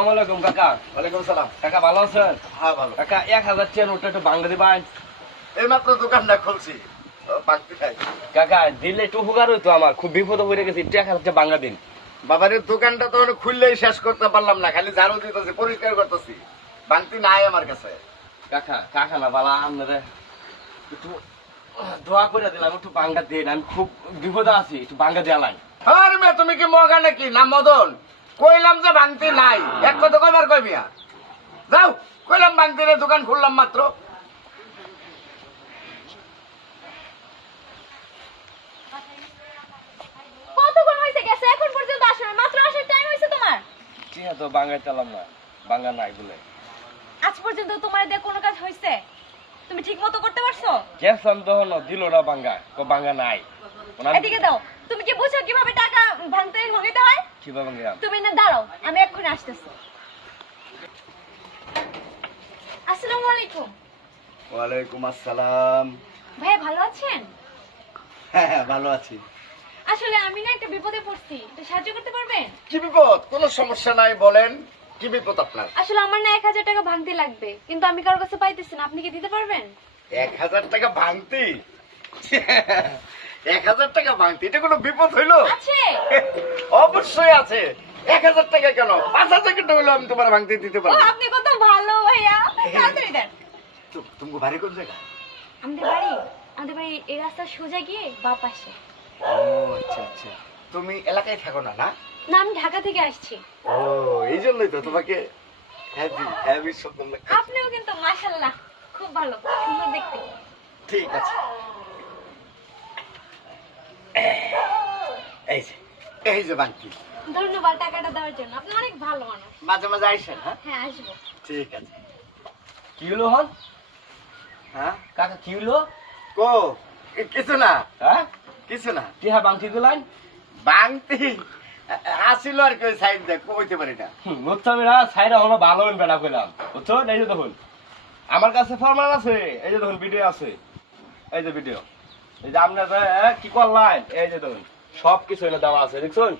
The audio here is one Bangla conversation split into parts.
আসসালামু আলাইকুম কাকা। ওয়ালাইকুম সালাম। কাকা ভালো আছেন? হ্যাঁ ভালো। কাকা 1000 টাকা নোটটা একটু বাংলা দিবেন। এই মাত্র দোকানটা খুলছি, বাংতি খাই। কাকা দিলে একটু উপকার হইতো, আমার খুব বিপদে পড়ে গেছি, 1000 টাকা বাংলা দিন। বাবার দোকানটা তো খুললেই শেষ করতে পারলাম না, খালি ঝাড়ু দিতেছি, পরিষ্কার করতেছি, বাংতি নাই আমার কাছে। কাকা কাকা না বালা আপনারা একটু দোয়া করে দিলাম, একটু বাংলা দিন, আমি খুব বিপদে আছি, একটু বাংলা দেয়ালাই। আরে মেয়ে তুমি কি মগা নাকি না মদন? কইলাম যে বাংতি নাই, এক কথা কইবার কই মিয়া। যাও, কইলাম বাংতির দোকান খুললাম মাত্র। কতক্ষণ হয়েছে গেছে এখন পর্যন্ত আসো না, মাত্র আসার টাইম হয়েছে তোমার। ঠিক আছে, বাংলা চালাম না, বাংলা নাই বলে। আজ পর্যন্ত তোমার দিয়ে কোনো কাজ হয়েছে? তুমি ঠিক মতো করতে পারছো? গেছাম তখন দিল না বাংলা, বাংলা নাই। এদিকে দাও, তুমি কি বুঝো কিভাবে টাকা ভাঙতে হয়? কিভাবে বাংলা? তুমি না দাঁড়াও, আমি এক্ষুনি আসতেছি। আসসালামু আলাইকুম। ওয়ালাইকুম আসসালাম। ভাই ভালো আছেন? হ্যাঁ ভালো আছি। আসলে আমি না একটা বিপদে পড়ছি, একটু সাহায্য করতে পারবেন? কি বিপদ? কোনো সমস্যা নাই, বলেন কি বিপদ আপনার? আসলে আমার না 1000 টাকা ভাঙতে লাগবে, কিন্তু আমি কারোর কাছে পাইতেছি না, আপনি কি দিতে পারবেন? 1000 টাকা ভাঙতি? 1000 টাকা ভাঙতি, এটা কোনো বিপদ হইলো? আছে। অবশ্যই আছে। 1000 টাকা কেন, 5000 টাকা হইলো আমি তোমার ভাঙতে দিতে ও পারবো। আপনি কত ভালো ভাইয়া, তাড়াতাড়ি দেন। তুমি বাড়ি কোন জায়গা? আমাদের বাড়ি এই রাস্তা সোজা গিয়ে বাঁ পাশে। ও আচ্ছা আচ্ছা, তুমি এলাকায় থাকো না? না না, আমি ঢাকা থেকে আসছি। ও, এই জন্যই তো তোমাকে হ্যাপি হ্যাপি সুন্দর লাগছে। আপনিও কিন্তু মাশাআল্লাহ খুব ভালো, সুন্দর দেখতে। ঠিক আছে, এই যে এই যে বাংতি। ধন্যবাদ টাকাটা দেওয়ার জন্য, আপনি অনেক ভালো মানুষ। মাঝে মাঝে আইসেন। হ্যাঁ হ্যাঁ আসবো। ঠিক আছে। কি হলো হন? হ্যাঁ কাকা কি হলো? কো কিছু না, হ্যাঁ কিছু না। কি হ্যাঁ বাংতি দিলেন? বাংতি আসিল আর কি, ওই সাইড দেখ কইতে পারি না। মুত্তামিরা সাইরা হলো ভালো হন বেড়া কইলাম, বুঝছো? এই যে দেখুন আমার কাছে ফরমান আছে, এই যে দেখুন ভিডিও আছে, এই যে ভিডিও, এই যে আপনারা কি করলেন, এই যে দেখুন সব কিছু এনে দেওয়া আছে, দেখছেন?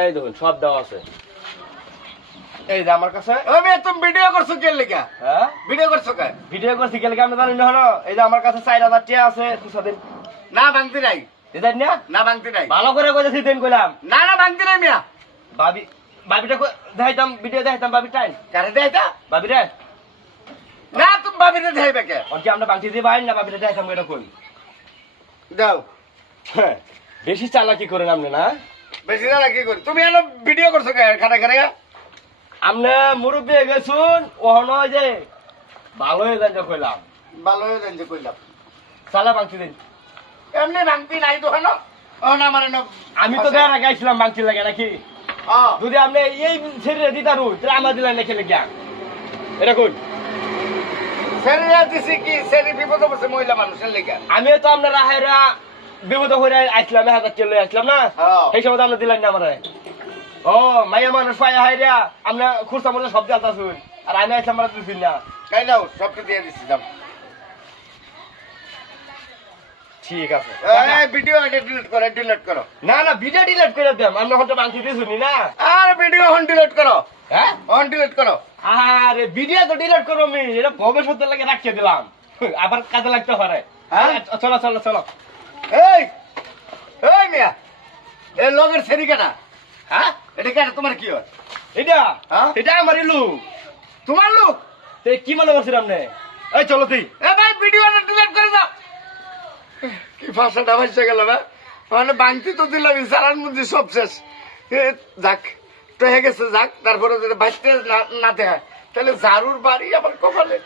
এই দেখুন সব দেওয়া আছে, এই যে আমার কাছে। আমি তুমি ভিডিও করছো কে লেগা? হ্যাঁ ভিডিও করছো কে? ভিডিও করছি গেলে আপনি জানেন না হলো, এই যে আমার কাছে 4000 টাকা আছে তুষাদের। না বাংতি নাই, এদের না না বাংতি নাই। ভালো করে কইতেছি দেন কইলাম। না না বাংতি নাই মিয়া। ভাবি ভাবিটা দেখাইতাম, ভিডিও দেখাইতাম ভাবি টাইম কারে দেয় এটা? ভাবি রে। না তুমি ভাবিতে দেখাইবে কে? ওর কি আমরা বাংতি দিয়ে ভাই না ভাবিটা দেখাইতাম, এটা কই? দাও। হ্যাঁ, বেশি চালাকি করেন আপনি না? বেশি না কি করি? তুমি এলো ভিডিও করছো কে খাটা খাটা? আপনি মুরব্বী হয়ে গেছুন, ওহন ওই যে ভালো হয়ে যান কইলাম। ভালো হয়ে যান যে কইলাম। চালা বাংতি দিন। এমনি ভাঙতি নাই তো কেন? ও না মানে না, আমি তো দেয়ার আগে আইছিলাম বাংতি লাগে নাকি? যদি আপনি এই ছেড়ে দিতারু তাহলে আমার দিলেন না খেলে জ্ঞান, এটা কই? সেরিয়া দিছি কি, সেরি বিপদে পড়ছে মহিলা মানুষের লেগে। আমি তো আপনার রাহেরা বিপদ হয়ে আসলাম, 1000 টাকা লয়ে আসলাম না, সেই সময় তো আপনি দিলেন না আমারে। ও মাইয়া মানুষ পায়া হাইরা আপনি খুরসা মধ্যে সব দিয়ে আসুন, আর আমি আসলাম আমরা দিচ্ছি না। তাই নাও, সবটা দিয়ে দিচ্ছি দাম। ঠিক আছে, ভিডিও ডিলিট করো, ডিলিট করো। না না ভিডিও ডিলিট করে দেন, আমরা হয়তো বাংতি দিয়ে শুনি না। আর ভিডিও অন ডিলিট করো, হ্যাঁ অন ডিলিট করো। আরে ভিডিও তো ডিলিট করো, আমি এটা ভবিষ্যতের লাগে রাখিয়ে দিলাম, আবার কাজে লাগতে পারে। হ্যাঁ? চলো চলো চলো। এই এই মিয়া, এই লগের সেরি কাটা। হ্যাঁ এটা কেন, তোমার কি হয়? এটা হ্যাঁ? এটা আমার ইলু। তোমার লোক? তো কি মনে করছিস আপনি? এই চলো তুই। এ ভাই ভিডিওটা ডিলিট করে দাও। কি ভাষাটা ভাষা গেল না, মানে বাংতি তো দিলাম, সারার মধ্যে সব শেষ। যাক তো হয়ে গেছে, যাক। তারপরে যদি বাঁচতে না থাকে তাহলে ঝাড়ুর বাড়ি আমার কপালে।